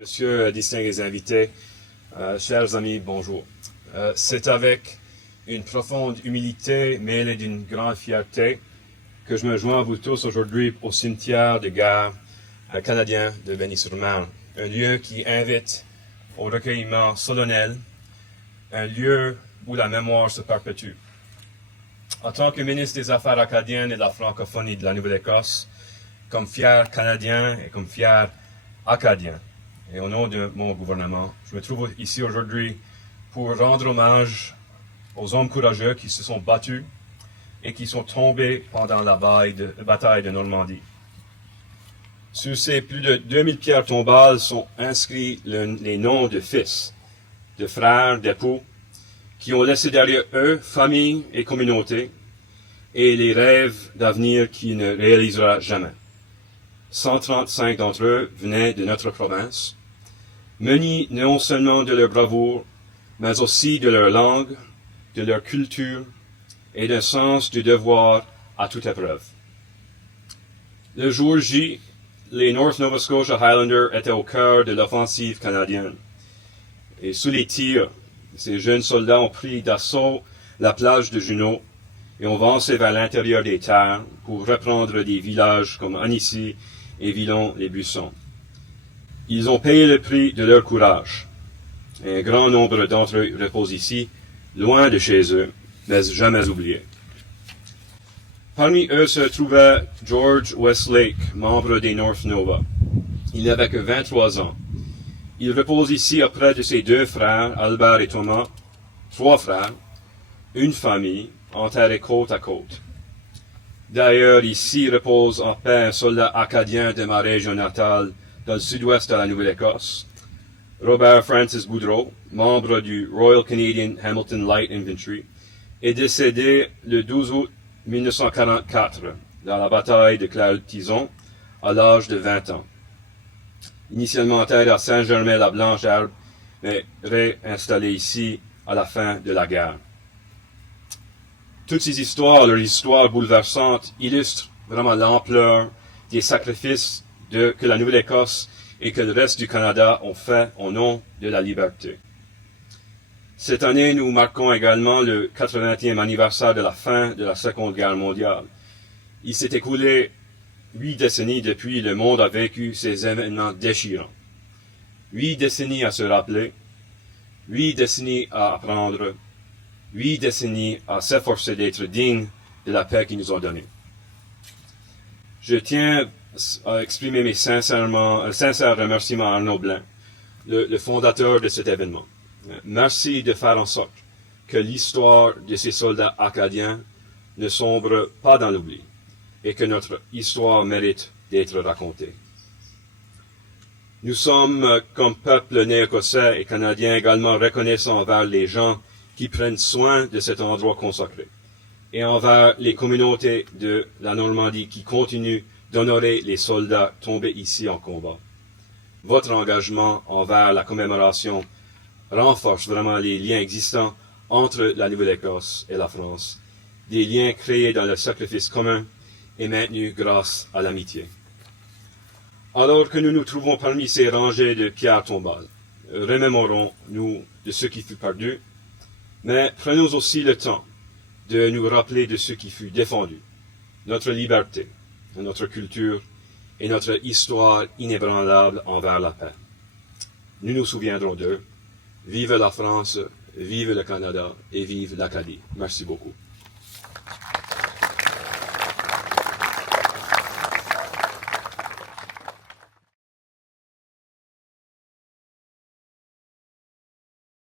Monsieur, distingués invités, chers amis, bonjour. C'est avec une profonde humilité mêlée d'une grande fierté que je me joins à vous tous aujourd'hui au cimetière de guerre canadien de Benny-sur-Marne, un lieu qui invite au recueillement solennel, un lieu où la mémoire se perpétue. En tant que ministre des Affaires acadiennes et de la francophonie de la Nouvelle-Écosse, comme fier Canadien et comme fier Acadien, et au nom de mon gouvernement, je me trouve ici aujourd'hui pour rendre hommage aux hommes courageux qui se sont battus et qui sont tombés pendant la bataille de Normandie. Sur ces plus de 2000 pierres tombales sont inscrits les noms de fils, de frères, d'époux, qui ont laissé derrière eux famille et communauté, et les rêves d'avenir qu'ils ne réalisera jamais. 135 d'entre eux venaient de notre province, munis non seulement de leur bravoure, mais aussi de leur langue, de leur culture et d'un sens du devoir à toute épreuve. Le jour J, les North Nova Scotia Highlanders étaient au cœur de l'offensive canadienne. Et sous les tirs, ces jeunes soldats ont pris d'assaut la plage de Juno et ont avancé vers l'intérieur des terres pour reprendre des villages comme Anicy et Villon-les-Buissons. Ils ont payé le prix de leur courage. Et un grand nombre d'entre eux reposent ici, loin de chez eux, mais jamais oubliés. Parmi eux se trouvait George Westlake, membre des North Nova. Il n'avait que 23 ans. Il repose ici auprès de ses deux frères, Albert et Thomas, 3 frères, une famille, enterrés côte à côte. D'ailleurs, ici repose en paix un soldat acadien de ma région natale, dans le sud-ouest de la Nouvelle-Écosse, Robert Francis Boudreau, membre du Royal Canadian Hamilton Light Infantry, est décédé le 12 août 1944 dans la bataille de Claire-Tison à l'âge de 20 ans. Initialement enterré à Saint-Germain-la-Blanche-Herbe, mais réinstallé ici à la fin de la guerre. Toutes ces histoires, leurs histoires bouleversantes, illustrent vraiment l'ampleur des sacrifices que la Nouvelle-Écosse et que le reste du Canada ont fait au nom de la liberté. Cette année, nous marquons également le 80e anniversaire de la fin de la Seconde Guerre mondiale. Il s'est écoulé 8 décennies depuis le monde a vécu ces événements déchirants. 8 décennies à se rappeler, 8 décennies à apprendre, 8 décennies à s'efforcer d'être dignes de la paix qu'ils nous ont donnée. Je tiens à exprimer mes sincères remerciements à Arnaud Blain, le fondateur de cet événement. Merci de faire en sorte que l'histoire de ces soldats acadiens ne sombre pas dans l'oubli et que notre histoire mérite d'être racontée. Nous sommes, comme peuple néo-écossais et canadien, également reconnaissants envers les gens qui prennent soin de cet endroit consacré et envers les communautés de la Normandie qui continuent d'honorer les soldats tombés ici en combat. Votre engagement envers la commémoration renforce vraiment les liens existants entre la Nouvelle-Écosse et la France, des liens créés dans le sacrifice commun et maintenus grâce à l'amitié. Alors que nous nous trouvons parmi ces rangées de pierres tombales, remémorons-nous de ce qui fut perdu, mais prenons aussi le temps de nous rappeler de ce qui fut défendu, notre liberté, notre culture et notre histoire inébranlable envers la paix. Nous nous souviendrons d'eux. Vive la France, vive le Canada et vive l'Acadie. Merci beaucoup.